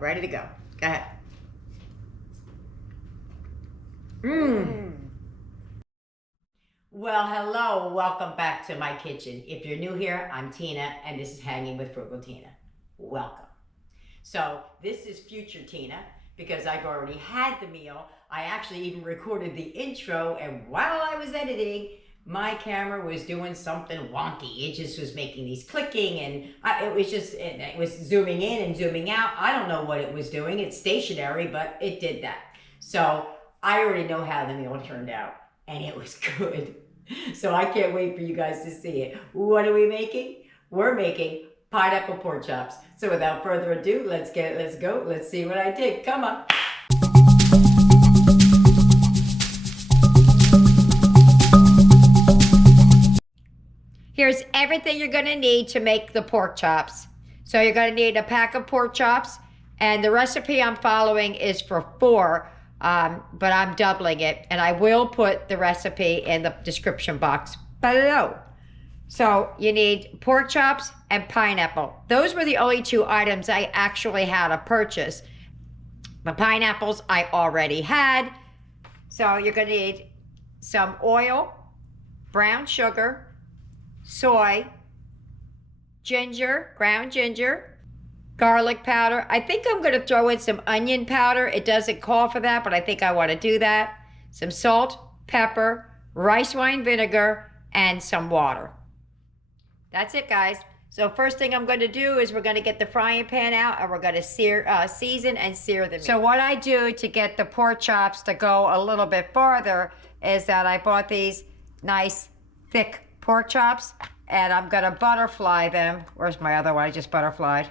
Ready to go. Go ahead. Well, hello. Welcome back to my kitchen. If you're new here, I'm Tina, and this is Hanging with Frugal Tina. Welcome. So this is future Tina, because I've already had the meal. I actually even recorded the intro, and while I was editing, my camera was doing something wonky. It just was making these clicking, and it was zooming in and zooming out. I don't know what it was doing. It's stationary, but it did that. So I already know how the meal turned out, and it was good. So I can't wait for you guys to see it. What are we making? We're making pineapple pork chops. So without further ado, let's go. Let's see what I did. Come on. Here's everything you're gonna need to make the pork chops. So you're gonna need a pack of pork chops, and the recipe I'm following is for 4, but I'm doubling it, and I will put the recipe in the description box below. So you need pork chops and pineapple. Those were the only 2 items I actually had to purchase. The pineapples I already had. So you're gonna need some oil, brown sugar, soy, ginger, ground ginger, garlic powder. I think I'm going to throw in some onion powder. It doesn't call for that, but I think I want to do that. Some salt, pepper, rice wine vinegar, and some water. That's it, guys. So first thing I'm going to do is we're going to get the frying pan out, and we're going to season and sear the meat. So what I do to get the pork chops to go a little bit farther is that I bought these nice thick pork chops, and I'm gonna butterfly them. Where's my other one? I just butterflied.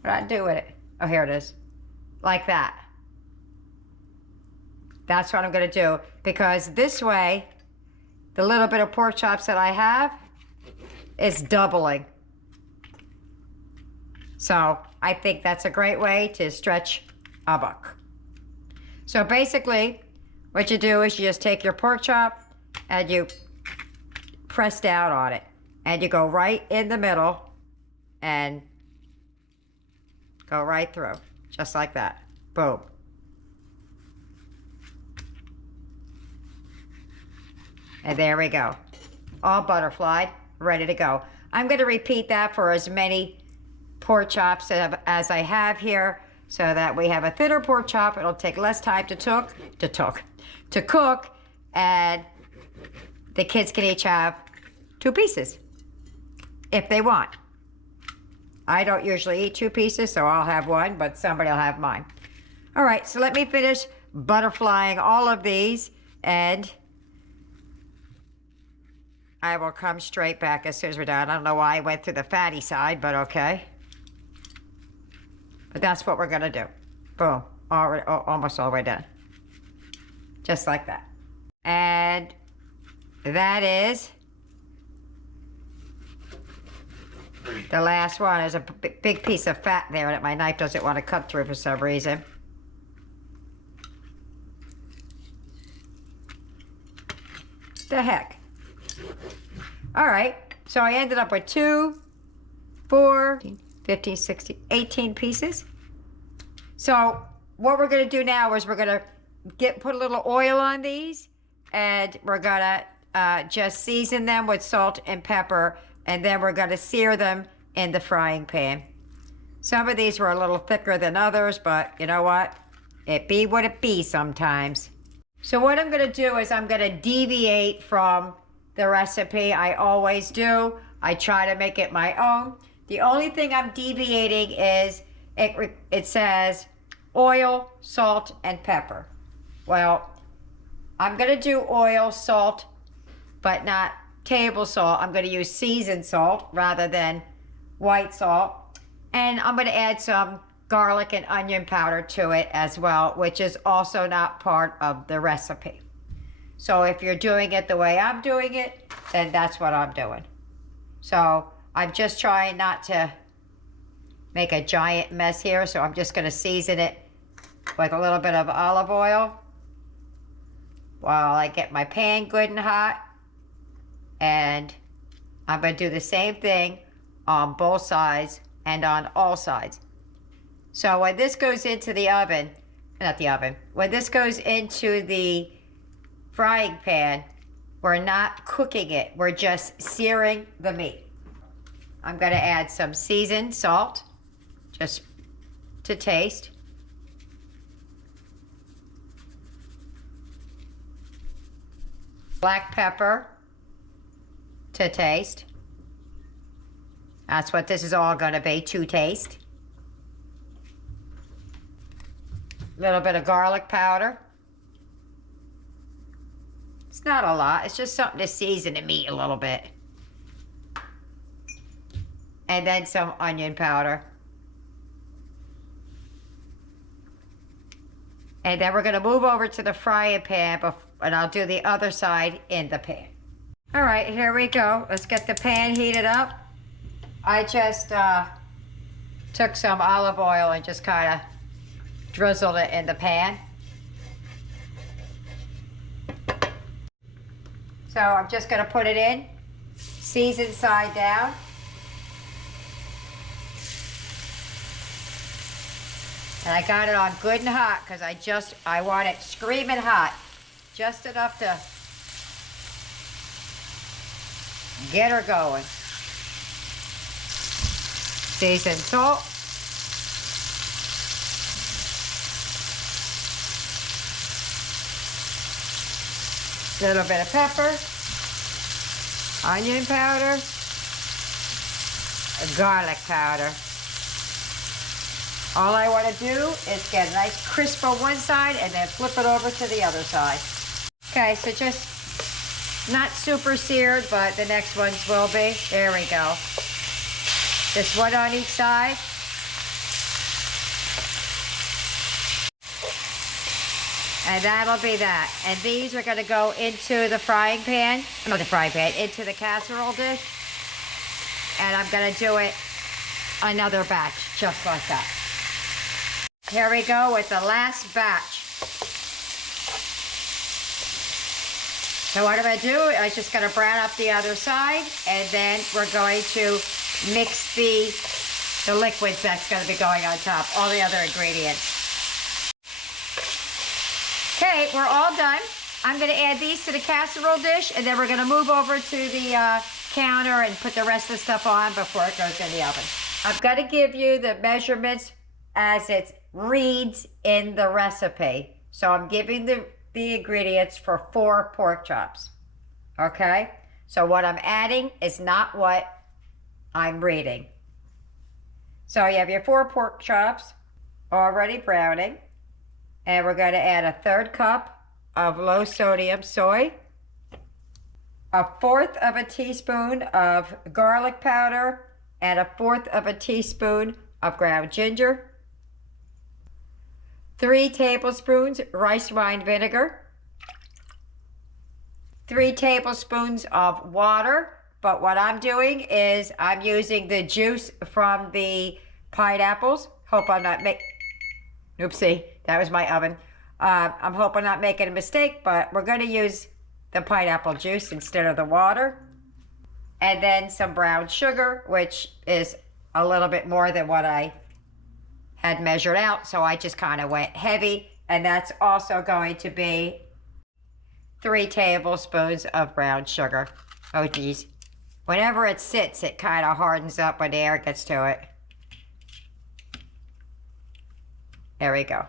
What did I do with it? Oh, here it is. Like that. That's what I'm gonna do, because this way, the little bit of pork chops that I have is doubling. So I think that's a great way to stretch a buck. So basically, what you do is you just take your pork chop and you press down on it. And you go right in the middle and go right through. Just like that. Boom. And there we go. All butterflied, ready to go. I'm going to repeat that for as many pork chops as I have here, so that we have a thinner pork chop. It'll take less time to cook, and the kids can each have 2 pieces if they want. I don't usually eat 2 pieces, so I'll have 1, but somebody will have mine. All right, so let me finish butterflying all of these, and I will come straight back as soon as we're done. I don't know why I went through the fatty side, but okay. But that's what we're gonna do. Boom, almost all the way done. Just like that. And that is the last one. There's a big piece of fat there that my knife doesn't want to cut through for some reason. The heck. All right, so I ended up with 2, 4, 15, 16, 18 pieces. So what we're gonna do now is we're gonna put a little oil on these, and we're gonna just season them with salt and pepper, and then we're gonna sear them in the frying pan. Some of these were a little thicker than others, but you know what? It be what it be sometimes. So what I'm gonna do is I'm gonna deviate from the recipe. I always do. I try to make it my own. The only thing I'm deviating is it says oil, salt, and pepper. Well, I'm gonna do oil, salt, but not table salt. I'm gonna use seasoned salt rather than white salt. And I'm gonna add some garlic and onion powder to it as well, which is also not part of the recipe. So if you're doing it the way I'm doing it, then that's what I'm doing. So I'm just trying not to make a giant mess here, so I'm just gonna season it with a little bit of olive oil while I get my pan good and hot. And I'm gonna do the same thing on both sides and on all sides. So when this goes into the oven, not the oven, when this goes into the frying pan, we're not cooking it, we're just searing the meat. I'm gonna add some seasoned salt, just to taste. Black pepper to taste. That's what this is all gonna be, to taste. A little bit of garlic powder. It's not a lot, it's just something to season the meat a little bit. And then some onion powder. And then we're gonna move over to the frying pan, and I'll do the other side in the pan. All right, here we go. Let's get the pan heated up. I just took some olive oil and just kind of drizzled it in the pan. So I'm just gonna put it in, seasoned side down. And I got it on good and hot because I want it screaming hot. Just enough to get her going. Seasoned salt. Little bit of pepper. Onion powder. Garlic powder. All I want to do is get a nice crisp on one side and then flip it over to the other side. Okay, so just not super seared, but the next ones will be. There we go. Just one on each side. And that'll be that. And these are going to go into the frying pan, not the frying pan, into the casserole dish. And I'm going to do it another batch, just like that. Here we go with the last batch. So what I'm going to do, I'm just going to brown up the other side, and then we're going to mix the liquids that's going to be going on top, all the other ingredients. Okay, we're all done. I'm going to add these to the casserole dish, and then we're going to move over to the counter and put the rest of the stuff on before it goes in the oven. I've got to give you the measurements as it reads in the recipe. So I'm giving the ingredients for 4 pork chops. Okay? So what I'm adding is not what I'm reading. So you have your 4 pork chops already browning. And we're going to add a 1/3 cup of low sodium soy. A 1/4 of a teaspoon of garlic powder. And a 1/4 of a teaspoon of ground ginger. 3 tablespoons rice wine vinegar. 3 tablespoons of water. But what I'm doing is I'm using the juice from the pineapples. Hope I'm not oopsie, that was my oven. I'm hoping I'm not making a mistake, but we're going to use the pineapple juice instead of the water. And then some brown sugar, which is a little bit more than what I had measured out, so I just kind of went heavy. And that's also going to be 3 tablespoons of brown sugar. Oh geez. Whenever it sits, it kind of hardens up when the air gets to it. There we go.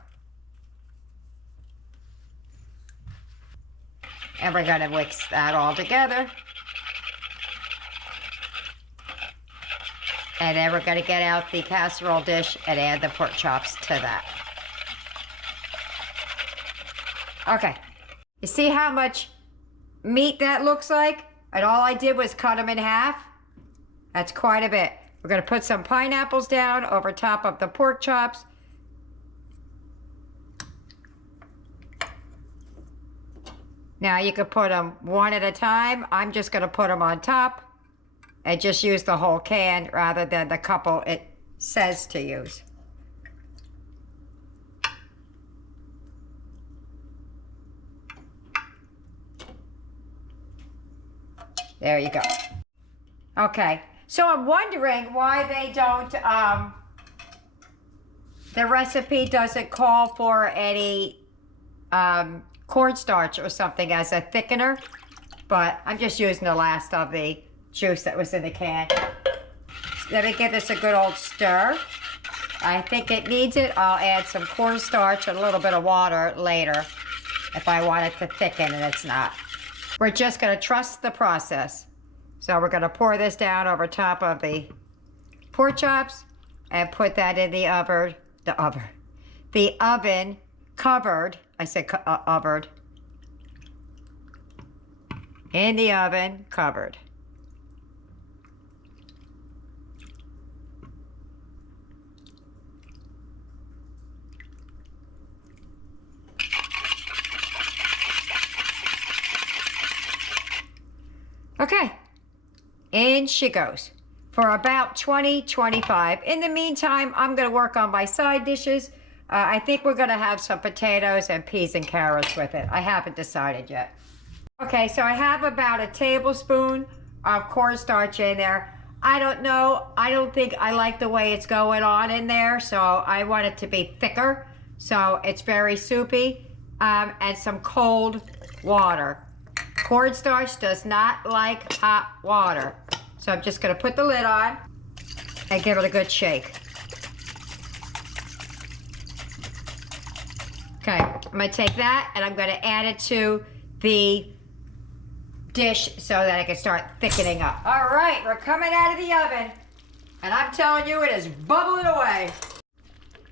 And we're going to mix that all together. And then we're going to get out the casserole dish and add the pork chops to that. Okay. You see how much meat that looks like? And all I did was cut them in half. That's quite a bit. We're going to put some pineapples down over top of the pork chops. Now you can put them one at a time. I'm just going to put them on top and just use the whole can rather than the couple it says to use. There you go. Okay, So I'm wondering why they don't, the recipe doesn't call for any cornstarch or something as a thickener, but I'm just using the last of the juice that was in the can. Let me give this a good old stir. I think it needs it. I'll add some cornstarch and a little bit of water later if I want it to thicken, and it's not. We're just gonna trust the process. So we're gonna pour this down over top of the pork chops and put that in the oven, covered, I said oven, in the oven, covered. Okay, in she goes for about 20-25. In the meantime, I'm gonna work on my side dishes. I think we're gonna have some potatoes and peas and carrots with it. I haven't decided yet. Okay, so I have about a tablespoon of cornstarch in there. I don't know, I don't think I like the way it's going on in there, so I want it to be thicker. So it's very soupy, and some cold water. Cornstarch does not like hot water. So I'm just gonna put the lid on and give it a good shake. Okay, I'm gonna take that and I'm gonna add it to the dish so that I can start thickening up. All right, we're coming out of the oven and I'm telling you, it is bubbling away.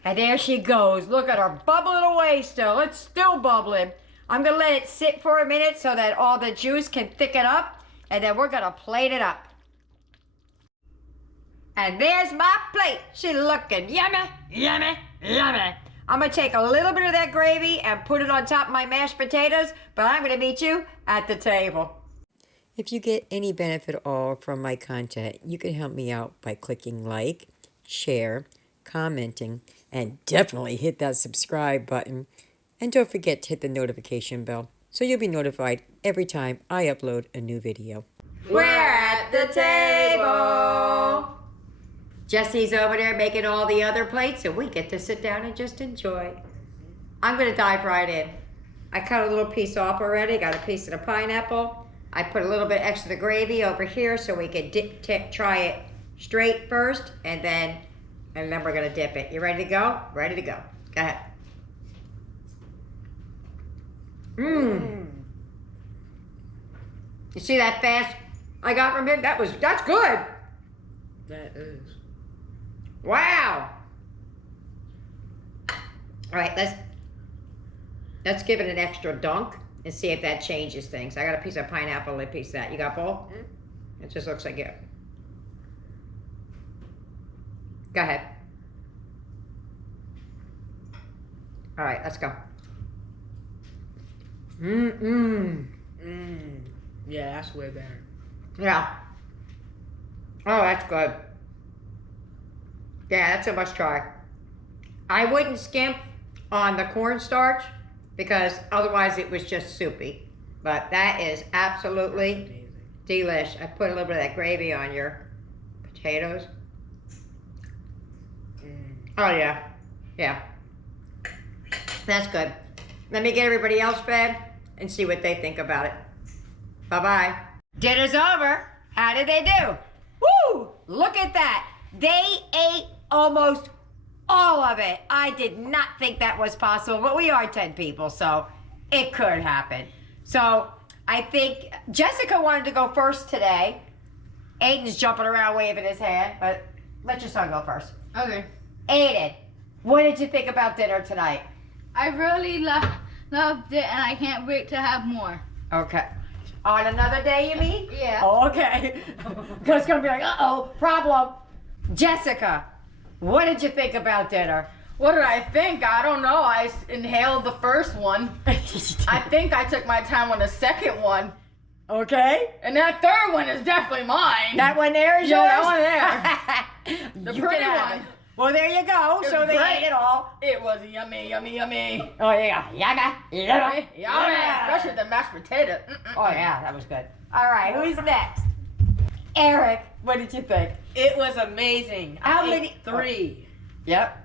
And there she goes. Look at her bubbling away still. It's still bubbling. I'm gonna let it sit for a minute so that all the juice can thicken up, and then we're gonna plate it up. And there's my plate. She's looking yummy, yummy, yummy. I'm gonna take a little bit of that gravy and put it on top of my mashed potatoes, but I'm gonna meet you at the table. If you get any benefit at all from my content, you can help me out by clicking like, share, commenting, and definitely hit that subscribe button. And don't forget to hit the notification bell so you'll be notified every time I upload a new video. We're at the table. Jesse's over there making all the other plates, so we get to sit down and just enjoy. I'm gonna dive right in. I cut a little piece off already, got a piece of the pineapple. I put a little bit extra of the gravy over here so we could try it straight first, and then we're gonna dip it. You ready to go? Ready to go. Go ahead. Mmm. You see that fast I got from him? That's good. That is. Wow. All right, let's give it an extra dunk and see if that changes things. I got a piece of pineapple and a piece of that. You got both? It just looks like it. Go ahead. All right, let's go. Yeah, that's way better. Yeah. Oh, that's good. Yeah, that's a must try. I wouldn't skimp on the cornstarch because otherwise it was just soupy. But that is absolutely delish. I put a little bit of that gravy on your potatoes. Oh yeah, yeah. That's good. Let me get everybody else fed and see what they think about it. Bye-bye. Dinner's over. How did they do? Woo! Look at that. They ate almost all of it. I did not think that was possible, but we are 10 people, so it could happen. So I think Jessica wanted to go first today. Aiden's jumping around waving his hand, but let your son go first. Okay. Aiden, what did you think about dinner tonight? I really loved it, and I can't wait to have more. Okay. On another day, you mean? Yeah. Oh, okay. Because it's going to be like, uh-oh, problem. Jessica, what did you think about dinner? What did I think? I don't know. I inhaled the first one. I think I took my time on the second one. Okay. And that third one is definitely mine. That one there is yours? Yeah, that one there. The You pretty can have one. it. Well, there you go. It So was they great. ate it all. It was yummy, yummy, yummy. Oh, yeah. Yummy. Yummy. Yeah. Especially the mashed potato. Oh, yeah. That was good. All right. Who's next? Eric, what did you think? It was amazing. How I many- ate 3. Yep.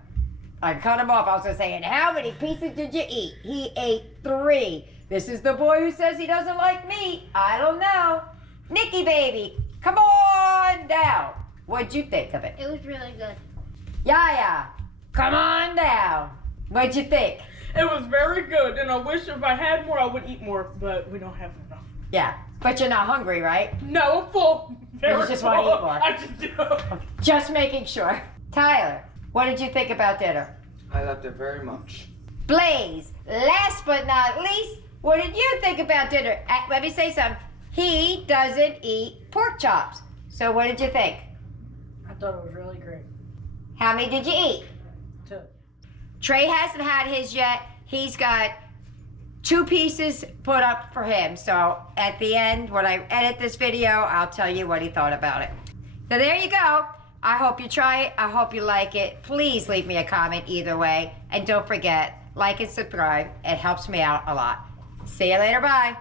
I cut him off. I was just saying, how many pieces did you eat? He ate 3. This is the boy who says he doesn't like meat. I don't know. Nikki, baby, come on down. What'd you think of it? It was really good. Yaya, come on down. What'd you think? It was very good, and I wish if I had more, I would eat more, but we don't have enough. Yeah, but you're not hungry, right? No, I'm full. Very just full. wanna eat more. I just do. Just making sure. Tyler, what did you think about dinner? I loved it very much. Blaze, last but not least, what did you think about dinner? Let me say something. He doesn't eat pork chops. So what did you think? I thought it was really great. How many did you eat? 2. Trey hasn't had his yet. He's got 2 pieces put up for him. So at the end, when I edit this video, I'll tell you what he thought about it. So there you go. I hope you try it. I hope you like it. Please leave me a comment either way. And don't forget, like and subscribe. It helps me out a lot. See you later. Bye.